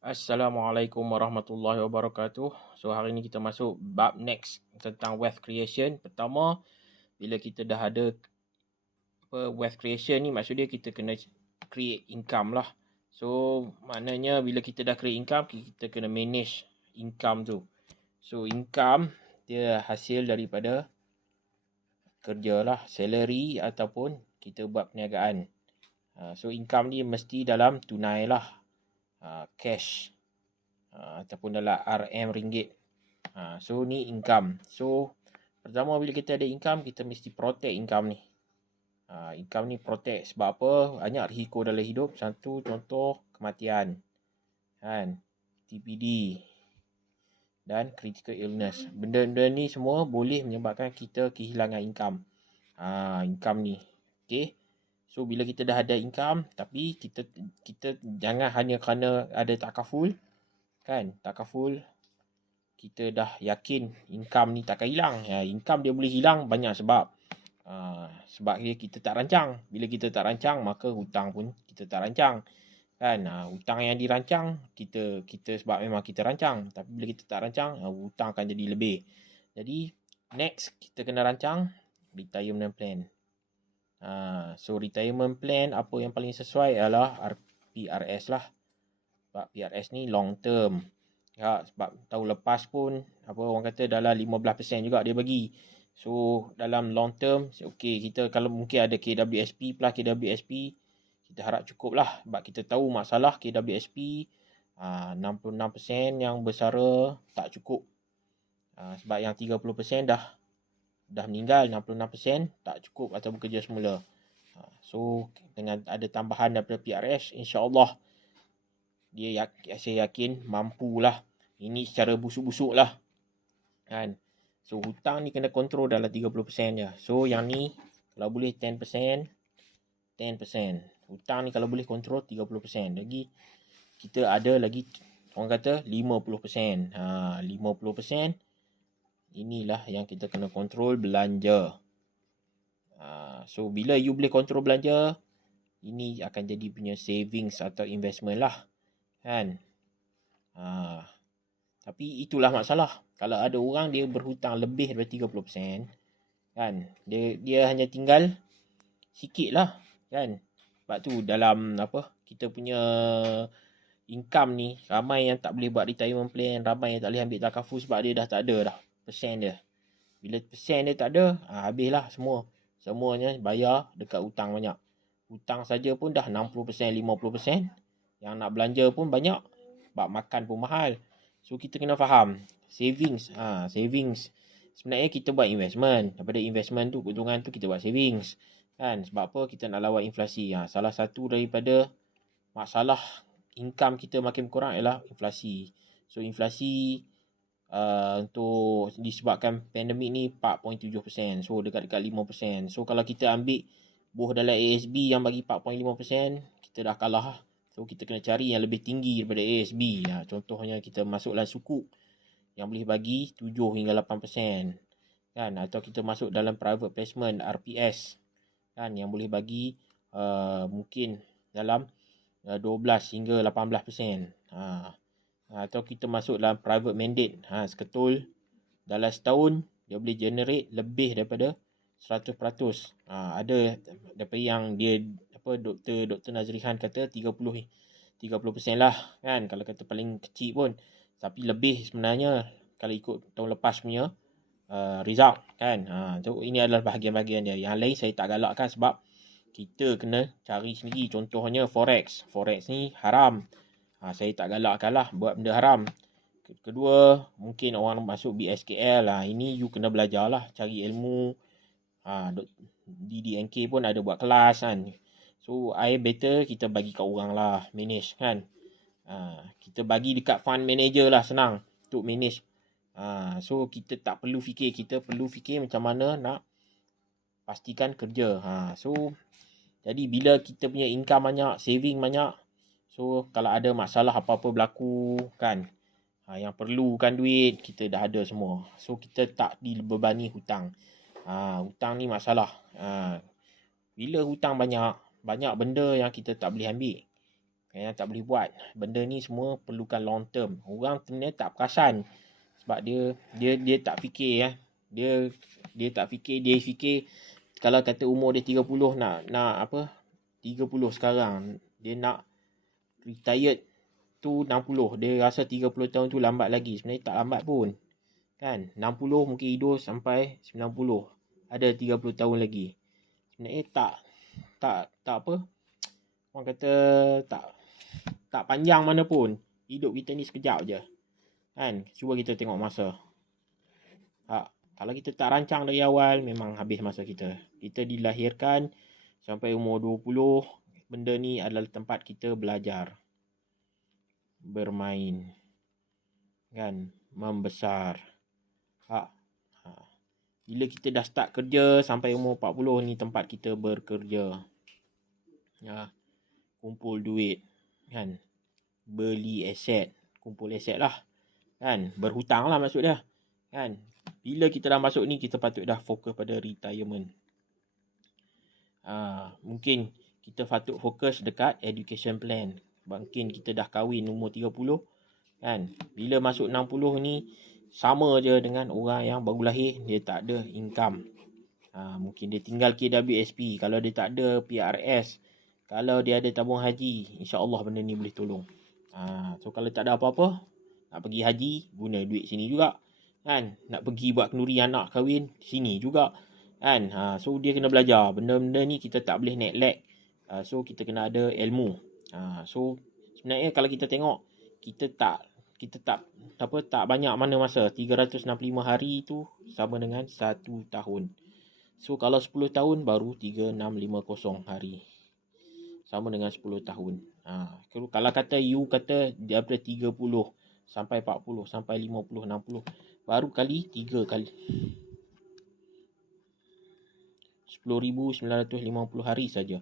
Assalamualaikum warahmatullahi wabarakatuh. So hari ni kita masuk bab next tentang wealth creation. Pertama, bila kita dah ada wealth creation ni, maksud dia kita kena create income lah. So maknanya bila kita dah create income, kita kena manage income tu. So income dia hasil daripada kerja lah, salary ataupun kita buat perniagaan. So income ni mesti dalam tunai lah, cash, ataupun dalam RM ringgit. So ni income. So pertama bila kita ada income, kita mesti protect income ni. Income ni protect sebab apa? Banyak risiko dalam hidup. Satu contoh kematian, kan, TPD dan critical illness. Benda-benda ni semua boleh menyebabkan kita kehilangan income. Income ni. Okay. So bila kita dah ada income, tapi kita jangan hanya kerana ada takaful, kan, takaful kita dah yakin income ni takkan hilang. Income dia boleh hilang banyak sebab. Sebab kita tak rancang. Bila kita tak rancang, maka hutang pun kita tak rancang, kan. Hutang yang dirancang kita sebab memang kita rancang. Tapi bila kita tak rancang, hutang akan jadi lebih. Jadi next kita kena rancang retirement plan. So retirement plan apa yang paling sesuai adalah PRS lah. Sebab PRS ni long term. Sebab tahun lepas pun orang kata dalam 15% juga dia bagi. So dalam long term, okay, kita kalau mungkin ada KWSP plus KWSP, kita harap cukup lah. Sebab kita tahu masalah KWSP 66% yang bersara tak cukup. Sebab yang 30% dah meninggal, 66% tak cukup atau bekerja semula. So dengan ada tambahan daripada PRS, insya-Allah saya yakin mampulah. Ini secara busuk-busuk lah, kan. So hutang ni kena kontrol dalam 30% je. So yang ni kalau boleh 10%. Hutang ni kalau boleh kontrol 30%. Lagi kita ada lagi orang kata 50%. 50% inilah yang kita kena kontrol belanja. So bila you boleh kontrol belanja, ini akan jadi punya savings atau investment lah, kan. Tapi itulah masalah. Kalau ada orang dia berhutang lebih daripada 30%, kan, dia hanya tinggal sikit lah, kan. Sebab tu dalam kita punya income ni, ramai yang tak boleh buat retirement plan, ramai yang tak boleh ambil takaful sebab dia dah tak ada dah persen dia. Bila persen dia tak ada, habislah semuanya bayar dekat hutang banyak. Hutang saja pun dah 60%, 50%. Yang nak belanja pun banyak sebab makan pun mahal. So kita kena faham savings. Savings sebenarnya kita buat investment. Daripada investment tu, keuntungan tu kita buat savings, kan. Sebab apa? Kita nak lawan inflasi. Salah satu daripada masalah income kita makin kurang ialah inflasi. So inflasi untuk disebabkan pandemik ni 4.7%. So dekat-dekat 5%. So kalau kita ambil buah dalam ASB yang bagi 4.5%, kita dah kalah. So kita kena cari yang lebih tinggi daripada ASB. Contohnya kita masuk dalam sukuk yang boleh bagi 7 hingga 8%, kan. Atau kita masuk dalam private placement RPS, kan, yang boleh bagi mungkin dalam 12 hingga 18%. Atau kita masuk dalam private mandate. Seketul dalam setahun dia boleh generate lebih daripada 100%. Ada daripada yang dia Dr. Nazrihan kata 30% lah, kan, kalau kata paling kecil pun. Tapi lebih sebenarnya kalau ikut tahun lepas punya result, kan. So ini adalah bahagian-bahagian dia. Yang lain saya tak galakkan sebab kita kena cari sendiri. Contohnya forex ni haram. Saya tak galakkan lah buat benda haram. Kedua, mungkin orang masuk BSKL lah. Ini you kena belajar lah, cari ilmu. DDNK pun ada buat kelas, kan. So better kita bagi kat orang lah manage, kan. Kita bagi dekat fund manager lah, senang untuk manage. So kita tak perlu fikir. Kita perlu fikir macam mana nak pastikan kerja. So jadi bila kita punya income banyak, saving banyak, so kalau ada masalah apa-apa berlaku, kan, yang perlukan duit, kita dah ada semua. So kita tak dibebani hutang. Hutang ni masalah. Bila hutang banyak benda yang kita tak boleh ambil. yang tak boleh buat. Benda ni semua perlukan long term. Orang sebenarnya tak perasan sebab dia tak fikir Dia tak fikir, dia fikir kalau kata umur dia 30 nak apa? 30 sekarang, dia nak retired tu 60. Dia rasa 30 tahun tu lambat lagi. Sebenarnya tak lambat pun. Kan? 60 mungkin hidup sampai 90. Ada 30 tahun lagi. Sebenarnya tak apa? Orang kata tak panjang mana pun. Hidup kita ni sekejap je. Kan? Cuba kita tengok masa. Kalau kita tak rancang dari awal, memang habis masa kita. Kita dilahirkan sampai umur 20. Benda ni adalah tempat kita belajar. Bermain. Kan? Membesar. Bila kita dah start kerja sampai umur 40 ni tempat kita bekerja. Kumpul duit. Kan? Beli aset. Kumpul aset lah. Kan? Berhutang lah maksud dia. Kan? Bila kita dah masuk ni, kita patut dah fokus pada retirement. Mungkin kita patut fokus dekat education plan. Mungkin kita dah kahwin umur 30. Kan? Bila masuk 60 ni, sama je dengan orang yang baru lahir, dia tak ada income. Mungkin dia tinggal KWSP. Kalau dia tak ada PRS, kalau dia ada tabung haji, insya-Allah benda ni boleh tolong. So kalau tak ada apa-apa, nak pergi haji, guna duit sini juga. Kan? Nak pergi buat kenduri anak kahwin, sini juga. Kan? So dia kena belajar. Benda-benda ni kita tak boleh neglect. So kita kena ada ilmu. So sebenarnya kalau kita tengok, kita tak banyak mana masa. 365 hari tu sama dengan 1 tahun. So kalau 10 tahun baru 3650 hari. Sama dengan 10 tahun. Kalau kata you kata daripada 30 sampai 40 sampai 50 60 baru kali 3 kali 10,950 hari saja.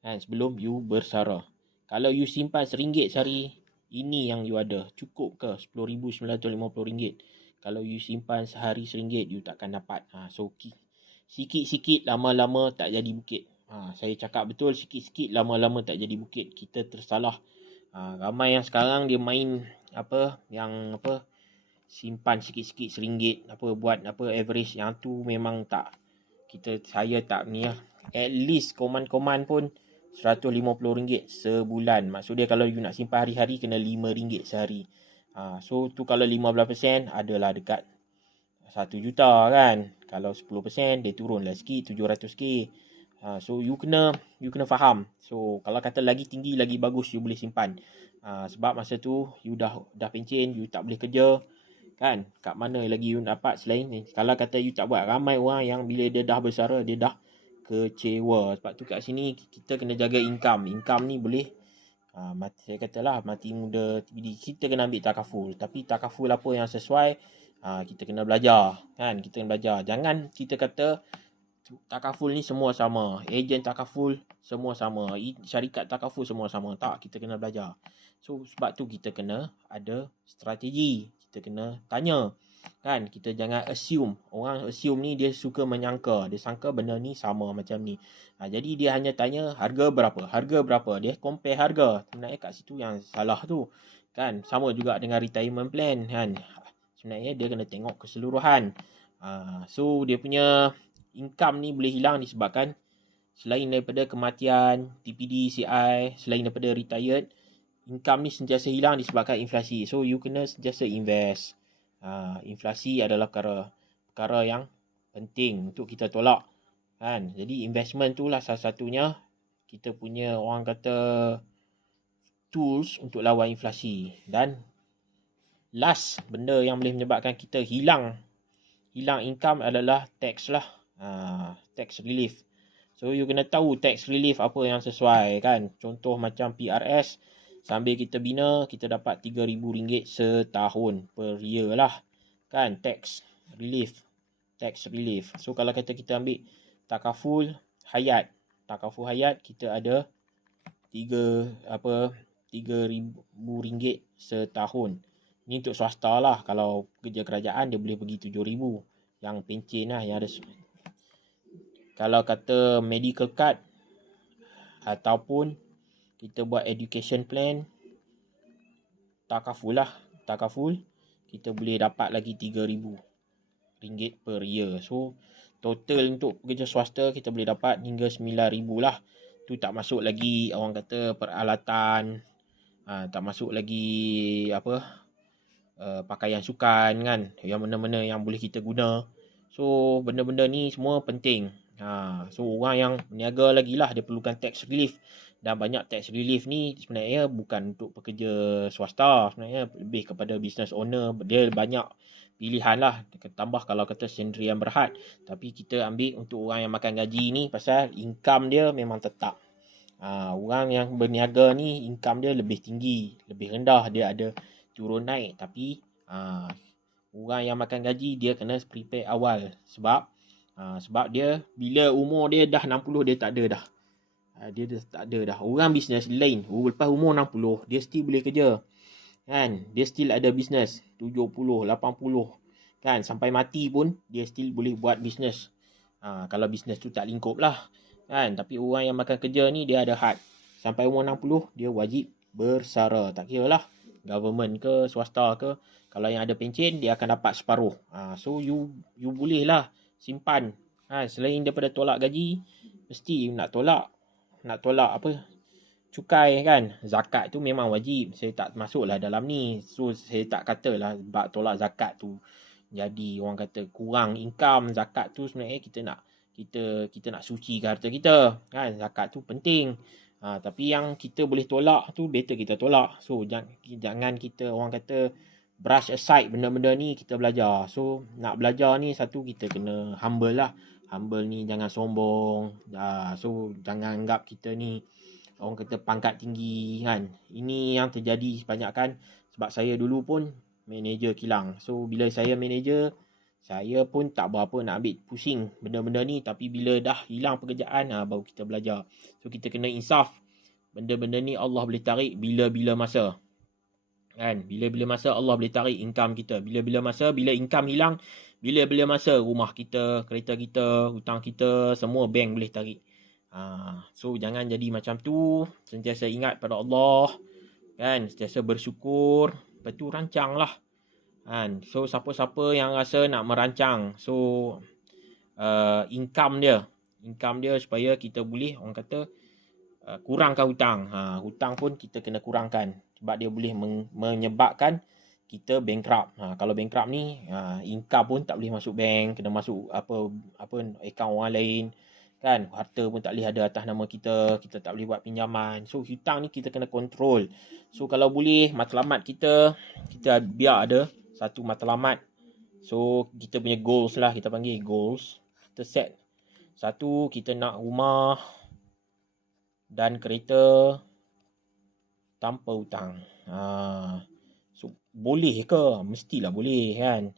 Sebelum you bersara. Kalau you simpan RM1 sehari, ini yang you ada. Cukup ke RM10,950? Kalau you simpan sehari RM1, you takkan dapat. So sikit-sikit lama-lama tak jadi bukit. Saya cakap betul, sikit-sikit lama-lama tak jadi bukit. Kita tersalah. Ramai yang sekarang dia main simpan sikit-sikit RM1, buat average, yang tu memang tak. Saya tak ni lah. At least koman-koman pun RM150 sebulan. Maksud dia kalau you nak simpan hari-hari kena RM5 sehari. So tu kalau 15% adalah dekat 1 juta kan. Kalau 10% dia turunlah sikit, 700k. So you kena faham. So kalau kata lagi tinggi lagi bagus, you boleh simpan. Sebab masa tu you dah pencen, you tak boleh kerja. Kan? Kat mana lagi you dapat selain ni? Kalau kata you tak buat, ramai orang yang bila dia dah bersara, dia dah kecewa. Sebab tu kat sini kita kena jaga income. Income ni boleh saya katalah mati muda TPD. Kita kena ambil takaful. Tapi takaful apa yang sesuai, kita kena belajar. Kan? Kita kena belajar. Jangan kita kata takaful ni semua sama. Ejen takaful semua sama. Syarikat takaful semua sama. Tak, kita kena belajar. So sebab tu kita kena ada strategi. Kita kena tanya. Kan? Kita jangan assume. Orang assume ni dia suka menyangka. Dia sangka benda ni sama macam ni. Jadi dia hanya tanya harga berapa. Harga berapa. Dia compare harga. Sebenarnya kat situ yang salah tu. Kan? Sama juga dengan retirement plan. Kan? Sebenarnya dia kena tengok keseluruhan. So dia punya income ni boleh hilang disebabkan selain daripada kematian, TPD, CI, selain daripada retired, income ni sentiasa hilang disebabkan inflasi. So you kena sentiasa invest. Inflasi adalah perkara yang penting untuk kita tolak. Kan? Jadi investment tu lah salah satunya kita punya orang kata tools untuk lawan inflasi. Dan last benda yang boleh menyebabkan kita hilang income adalah tax lah. Tax relief. So you kena tahu tax relief apa yang sesuai kan. Contoh macam PRS, sambil kita bina kita dapat RM3,000 setahun per year lah. Kan, tax relief. So kalau kata kita ambil takaful hayat kita ada RM3,000 setahun. Ni untuk swasta lah. Kalau kerja kerajaan dia boleh pergi RM7,000. Yang pencen lah, yang ada. Kalau kata medical card ataupun kita buat education plan, takaful lah. Takaful, kita boleh dapat lagi RM3,000 per year. So, total untuk pekerja swasta kita boleh dapat hingga RM9,000 lah. Tu tak masuk lagi orang kata peralatan, tak masuk lagi pakaian sukan kan, yang benda-benda yang boleh kita guna. So, benda-benda ni semua penting. So, orang yang berniaga lagi lah, dia perlukan tax relief. Dan banyak tax relief ni sebenarnya bukan untuk pekerja swasta. Sebenarnya lebih kepada business owner. Dia banyak pilihan lah. Tambah kalau kata sendirian berhad. Tapi kita ambil untuk orang yang makan gaji ni pasal income dia memang tetap. Orang yang berniaga ni income dia lebih tinggi, lebih rendah. Dia ada turun naik. Tapi orang yang makan gaji dia kena prepare awal. Sebab dia bila umur dia dah 60 dia tak ada dah. Dia dah tak ada dah. Orang bisnes lain. Lepas umur 60 dia still boleh kerja. Kan? Dia still ada bisnes 70, 80. Kan? Sampai mati pun dia still boleh buat bisnes. Kalau bisnes tu tak lingkup lah. Kan? Tapi orang yang makan kerja ni dia ada had. Sampai umur 60 dia wajib bersara. Tak kira lah government ke swasta ke. Kalau yang ada pencen dia akan dapat separuh. So you boleh lah simpan. Selain daripada tolak gaji, mesti nak tolak cukai kan. Zakat tu memang wajib. Saya tak masuklah dalam ni. So saya tak katalah bab tolak zakat tu jadi orang kata kurang income. Zakat tu sebenarnya kita nak sucikan harta kita kan. Zakat tu penting. Tapi yang kita boleh tolak tu better kita tolak. So jangan kita orang kata brush aside benda-benda ni, kita belajar. So nak belajar ni satu kita kena humble lah. Humble ni jangan sombong. So jangan anggap kita ni orang kata pangkat tinggi kan. Ini yang terjadi kebanyakan. Sebab saya dulu pun manager kilang. So bila saya manager, saya pun tak berapa nak ambil pusing benda-benda ni. Tapi bila dah hilang pekerjaan, baru kita belajar. So kita kena insaf. Benda-benda ni Allah boleh tarik bila-bila masa. Kan? Bila-bila masa Allah boleh tarik income kita. Bila-bila masa, bila income hilang, bila-bila masa rumah kita, kereta kita, hutang kita, semua bank boleh tarik. So jangan jadi macam tu. Sentiasa ingat pada Allah. Kan? Sentiasa bersyukur. Lepas tu rancang lah. Kan? So siapa-siapa yang rasa nak merancang. So income dia supaya kita boleh orang kata kurangkan hutang. Hutang pun kita kena kurangkan. Sebab dia boleh menyebabkan kita bankrupt. Kalau bankrupt ni, income pun tak boleh masuk bank, kena masuk akaun orang lain. Kan? Harta pun tak boleh ada atas nama kita tak boleh buat pinjaman. So hutang ni kita kena kontrol. So kalau boleh matlamat kita biar ada satu matlamat. So kita punya goals lah, kita panggil goals. Kita set. Satu, kita nak rumah dan kereta tanpa hutang. So boleh ke? Mestilah boleh kan.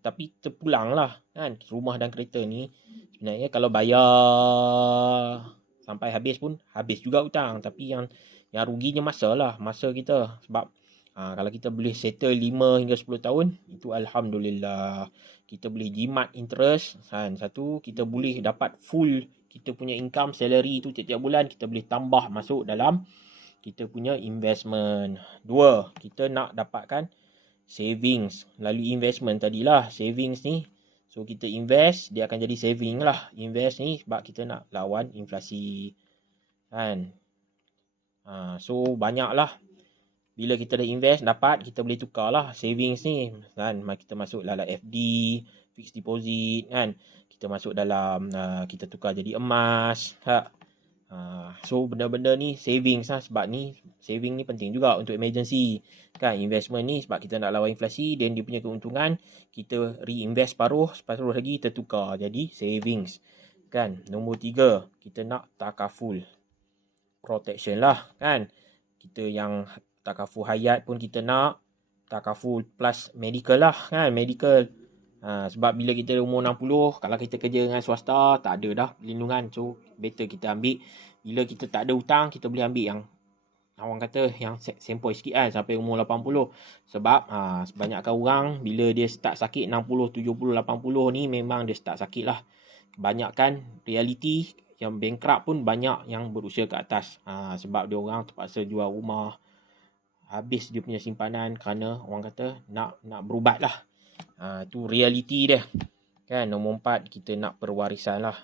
Tapi terpulang lah kan. Rumah dan kereta ni sebenarnya kalau bayar sampai habis pun habis juga hutang. Tapi yang ruginya masa kita. Sebab kalau kita boleh settle 5 hingga 10 tahun, itu Alhamdulillah. Kita boleh jimat interest kan. Satu, kita boleh dapat full kita punya income, salary tu tiap-tiap bulan. Kita boleh tambah masuk dalam kita punya investment. Dua, kita nak dapatkan savings melalui investment tadilah. Savings ni, so kita invest, dia akan jadi saving lah. Invest ni sebab kita nak lawan inflasi kan. So banyak lah. Bila kita dah invest, dapat, kita boleh tukar lah savings ni kan. Kita masuk dalam FD, fixed deposit kan. Kita masuk dalam, kita tukar jadi emas. So benda-benda ni savings lah. Sebab ni saving ni penting juga untuk emergency kan. Investment ni sebab kita nak lawan inflasi, dan dia punya keuntungan kita reinvest separuh lagi kita tukar jadi savings kan. Nombor 3, kita nak takaful protection lah kan. Kita yang takaful hayat pun kita nak, takaful plus medical lah kan. Medical sebab bila kita umur 60, kalau kita kerja dengan swasta, tak ada dah perlindungan. So better kita ambil. Bila kita tak ada hutang, kita boleh ambil yang orang kata yang sempoi sikit kan, sampai umur 80. Sebab sebanyakkan orang bila dia start sakit 60, 70, 80 ni memang dia start sakit lah. Kebanyakan reality yang bankrupt pun banyak yang berusia ke atas. Sebab dia orang terpaksa jual rumah, habis dia punya simpanan kerana orang kata nak berubat lah. Itu realiti dia. Kan, nombor 4 kita nak perwarisan lah.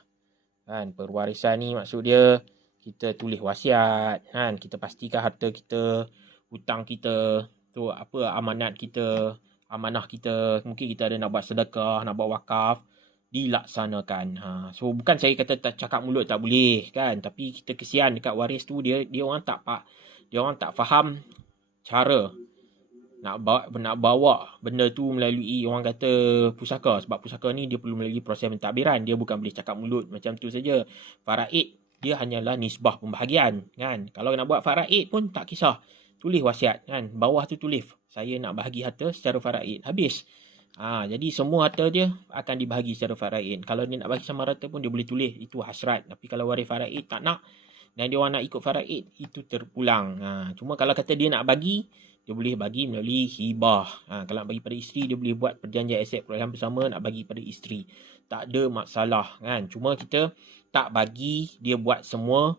Kan, perwarisan ni maksud dia kita tulis wasiat, kan, kita pastikan harta kita, hutang kita, tu apa amanah kita, mungkin kita ada nak buat sedekah, nak buat wakaf, dilaksanakan. So bukan saya kata tak cakap mulut tak boleh, kan, tapi kita kesian dekat waris tu, dia orang tak faham cara nak bawa benda tu melalui orang kata pusaka. Sebab pusaka ni dia perlu melalui proses pentadbiran, dia bukan boleh cakap mulut macam tu saja. Faraid dia hanyalah nisbah pembahagian, kan. Kalau nak buat faraid pun tak kisah, tulis wasiat, kan, bawah tu tulis saya nak bahagi harta secara faraid, habis. Jadi semua harta dia akan dibahagi secara faraid. Kalau dia nak bagi sama rata pun dia boleh tulis itu hasrat. Tapi kalau waris faraid tak nak dan dia orang nak ikut faraid, itu terpulang. Cuma kalau kata dia nak bagi, dia boleh bagi melalui hibah. Kalau nak bagi pada isteri, dia boleh buat perjanjian aset perolehan bersama nak bagi pada isteri. Tak ada masalah, kan. Cuma kita tak bagi dia buat semua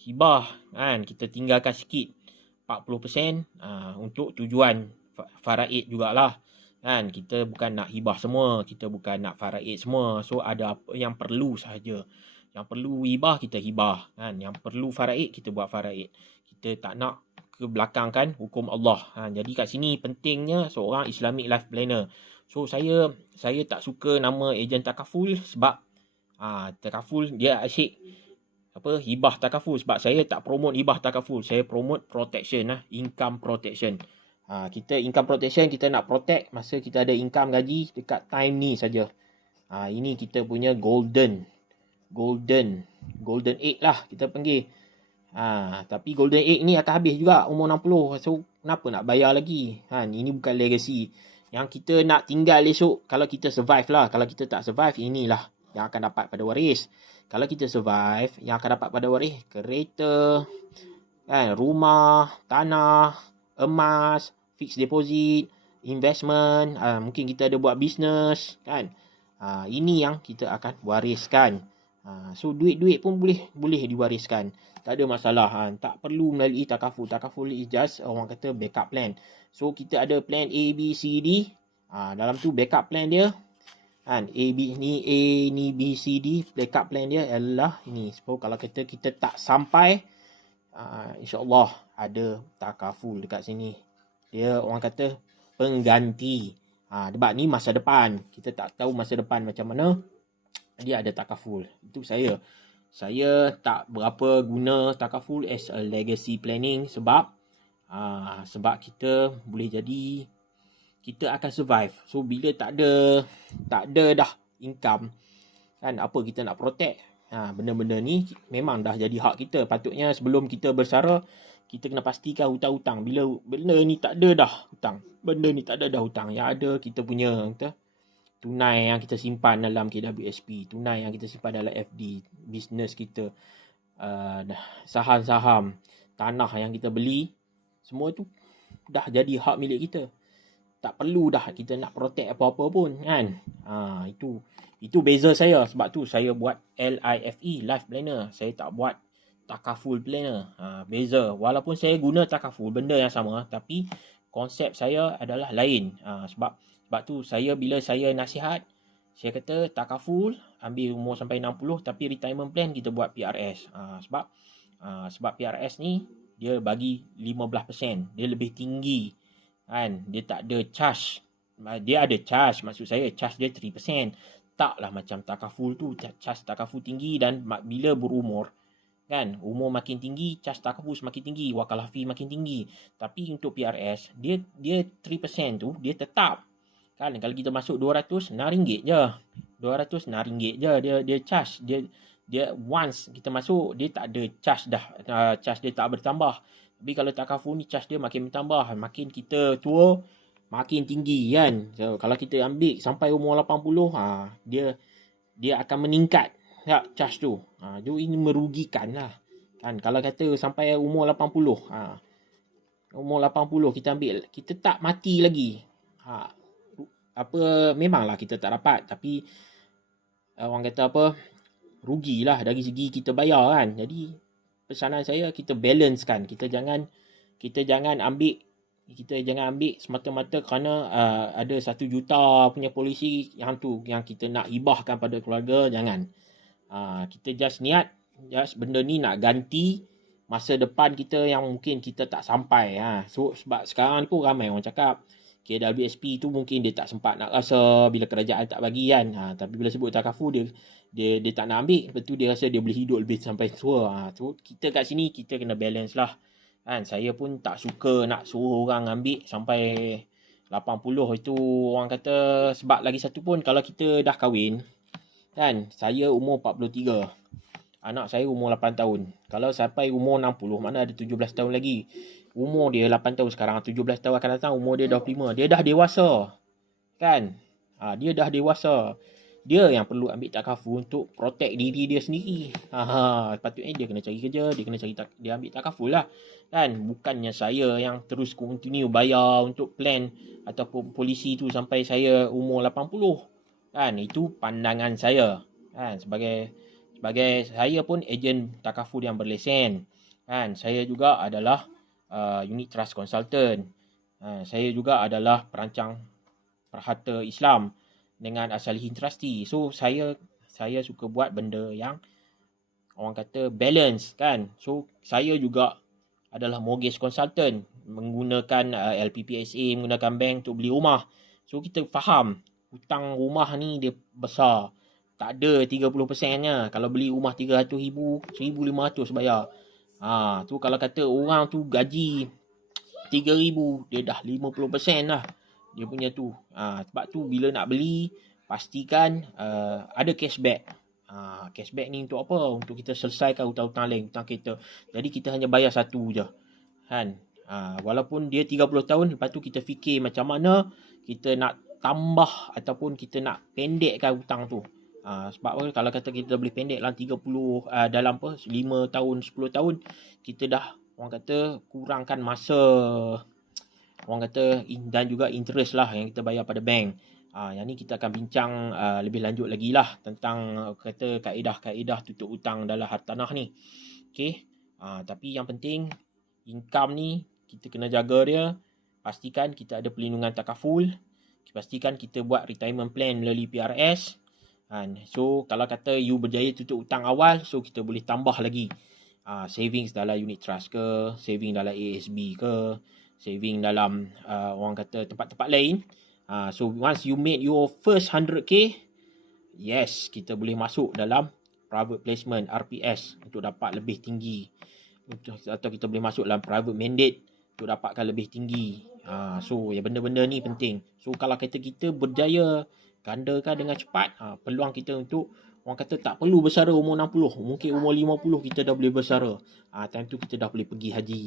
hibah, kan. Kita tinggalkan sikit 40% untuk tujuan faraid jugalah, kan. Kita bukan nak hibah semua, kita bukan nak faraid semua. So ada apa yang perlu sahaja. Yang perlu hibah kita hibah, kan. Yang perlu faraid kita buat faraid. Kita tak nak ke belakangkan hukum Allah. Jadi kat sini pentingnya seorang Islamic life planner. So saya tak suka nama ejen takaful sebab takaful dia asyik hibah takaful, sebab saya tak promote hibah takaful. Saya promote protection income protection. Kita income protection, kita nak protect masa kita ada income gaji dekat time ni saja. Ini kita punya golden egg lah kita panggil. Tapi golden egg ni akan habis juga umur 60. So kenapa nak bayar lagi? Ini bukan legacy yang kita nak tinggal esok. Kalau kita survive lah. Kalau kita tak survive, inilah yang akan dapat pada waris. Kalau kita survive, yang akan dapat pada waris kereta, kan, rumah, tanah, emas, fixed deposit, investment, mungkin kita ada buat bisnes, kan. Ini yang kita akan wariskan. So duit-duit pun boleh diwariskan. Tak ada masalah. Tak perlu melalui takaful. Takaful is just orang kata backup plan. So kita ada plan A, B, C, D. Dalam tu backup plan dia, kan, A, B, C, D. Backup plan dia adalah ini. So kalau kita tak sampai, insyaAllah ada takaful dekat sini. Dia orang kata pengganti. Sebab ni masa depan. Kita tak tahu masa depan macam mana. Dia ada takaful. Itu saya tak berapa guna takaful as a legacy planning sebab kita boleh jadi kita akan survive. So bila tak ada dah income, kan, apa kita nak protect? Benda-benda ni memang dah jadi hak kita. Patutnya sebelum kita bersara, kita kena pastikan hutang-hutang. Bila benda ni tak ada dah hutang. Yang ada kita punya tunai yang kita simpan dalam KWSP, tunai yang kita simpan dalam FD, bisnes kita, saham-saham, tanah yang kita beli, semua tu dah jadi hak milik kita. Tak perlu dah kita nak protect apa-apa pun, kan. Itu beza saya. Sebab tu saya buat LIFE, Life Planner. Saya tak buat takaful planner. Beza. Walaupun saya guna takaful, benda yang sama, tapi konsep saya adalah lain. Sebab tu bila saya nasihat, saya kata takaful ambil umur sampai 60, tapi retirement plan kita buat PRS. Sebab PRS ni dia bagi 15%, dia lebih tinggi, kan. Dia tak ada charge. Dia ada charge, maksud saya charge dia 3%. Taklah macam takaful tu, charge takaful tinggi, dan bila berumur, kan, umur makin tinggi, charge takaful semakin tinggi, wakalah fee makin tinggi. Tapi untuk PRS, dia 3% tu dia tetap. Kan, kalau kita masuk RM200 je. RM200 je dia charge. Dia once kita masuk, dia tak ada charge dah. Charge dia tak bertambah. Tapi kalau takaful ni charge dia makin bertambah. Makin kita tua, makin tinggi, kan. So, kalau kita ambil sampai umur 80, dia akan meningkat charge tu. Ini merugikan lah. Kan, kalau kata sampai umur 80, umur 80 kita ambil, kita tak mati lagi. Memanglah kita tak dapat, tapi orang kata rugilah dari segi kita bayar kan. Jadi pesanan saya kita balance kan. Kita jangan ambil semata-mata kerana ada 1 juta punya polisi yang kita nak hibahkan pada keluarga, jangan. Kita just benda ni nak ganti masa depan kita yang mungkin kita tak sampai. So sebab sekarang pun ramai orang cakap KWSP tu mungkin dia tak sempat nak rasa bila kerajaan tak bagi kan. Tapi bila sebut takaful dia tak nak ambil. Lepas tu dia rasa dia boleh hidup lebih sampai tua. So kita kat sini kita kena balance lah. Kan saya pun tak suka nak suruh orang ambil sampai 80 itu orang kata. Sebab lagi satu pun kalau kita dah kahwin kan, saya umur 43. Anak saya umur 8 tahun. Kalau sampai umur 60, mana ada 17 tahun lagi. Umur dia 8 tahun sekarang, 17 tahun akan datang, umur dia 25. Dia dah dewasa. Kan? Dia dah dewasa. Dia yang perlu ambil takaful untuk protect diri dia sendiri. Patutnya dia kena cari kerja, dia ambil takaful lah. Kan? Bukannya saya yang terus continue bayar untuk plan ataupun polisi tu sampai saya umur 80. Kan? Itu pandangan saya. Kan? Sebagai saya pun ejen takaful yang berlesen. Kan? Saya juga adalah unit trust consultant. Saya juga adalah perancang perhata Islam dengan Asalihin Trustee. So saya suka buat benda yang orang kata balance kan. So saya juga adalah mortgage consultant, menggunakan LPPSA, menggunakan bank untuk beli rumah. So kita faham hutang rumah ni dia besar. Tak ada 30%-nya. Kalau beli rumah 300,000, 1,500 bayar. Tu kalau kata orang tu gaji 3,000, dia dah 50% lah. Dia punya tu. Sebab tu bila nak beli, pastikan ada cashback. Cashback ni untuk apa? Untuk kita selesaikan hutang-hutang lain, hutang kita. Jadi kita hanya bayar satu je. Kan? Walaupun dia 30 tahun, lepas tu kita fikir macam mana kita nak tambah ataupun kita nak pendekkan hutang tu. Sebab apa? Kalau kata kita boleh pendek dalam 30 dalam 5 tahun 10 tahun, kita dah orang kata kurangkan masa, orang kata, dan juga interest lah yang kita bayar pada bank. Yang ni kita akan bincang lebih lanjut lagi lah tentang kata kaedah-kaedah tutup hutang dalam hartanah ni. Okay. Tapi yang penting income ni kita kena jaga dia. Pastikan kita ada perlindungan takaful. Pastikan kita buat retirement plan melalui PRS. So kalau kata you berjaya tutup hutang awal, so kita boleh tambah lagi savings dalam unit trust ke, saving dalam ASB ke, saving dalam orang kata tempat-tempat lain. So once you made your first 100k, yes, kita boleh masuk dalam private placement RPS untuk dapat lebih tinggi, atau kita boleh masuk dalam private mandate untuk dapatkan lebih tinggi. So benda-benda ni penting. So kalau kata kita berjaya gandakan dengan cepat, peluang kita untuk orang kata tak perlu bersara umur 60, mungkin umur 50 kita dah boleh bersara. Time tu kita dah boleh pergi haji.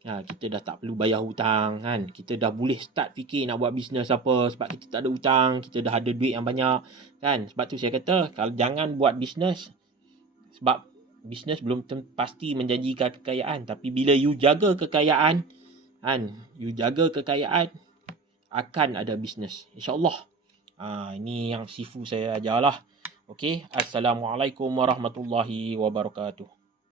Kita dah tak perlu bayar hutang kan. Kita dah boleh start fikir nak buat bisnes apa, sebab kita tak ada hutang, kita dah ada duit yang banyak kan. Sebab tu saya kata kalau jangan buat bisnes, sebab bisnes belum pasti menjanjikan kekayaan. Tapi bila you jaga kekayaan kan, akan ada bisnes, insyaAllah. Ini yang sifu saya ajarlah. Okey, Assalamualaikum warahmatullahi wabarakatuh.